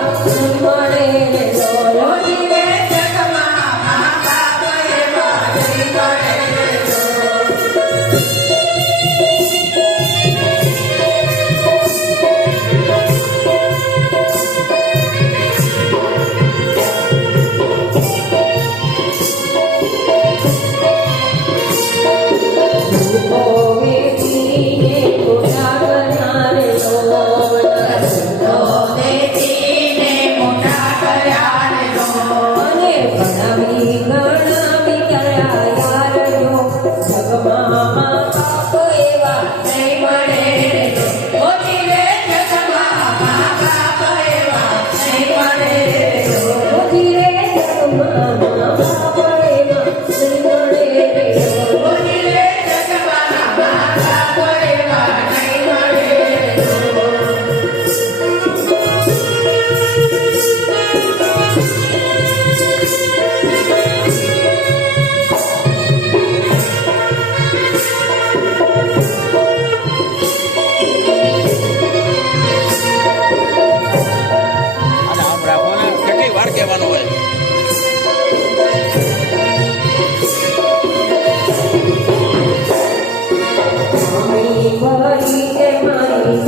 Good morning.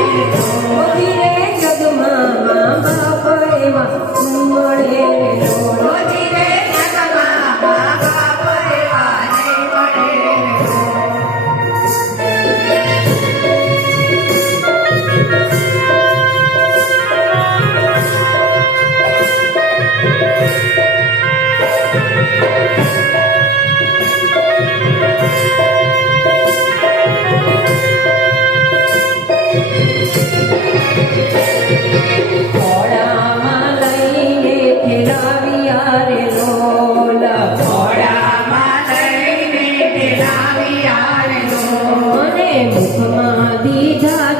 Oh, લો અને મુખમાં દૂધ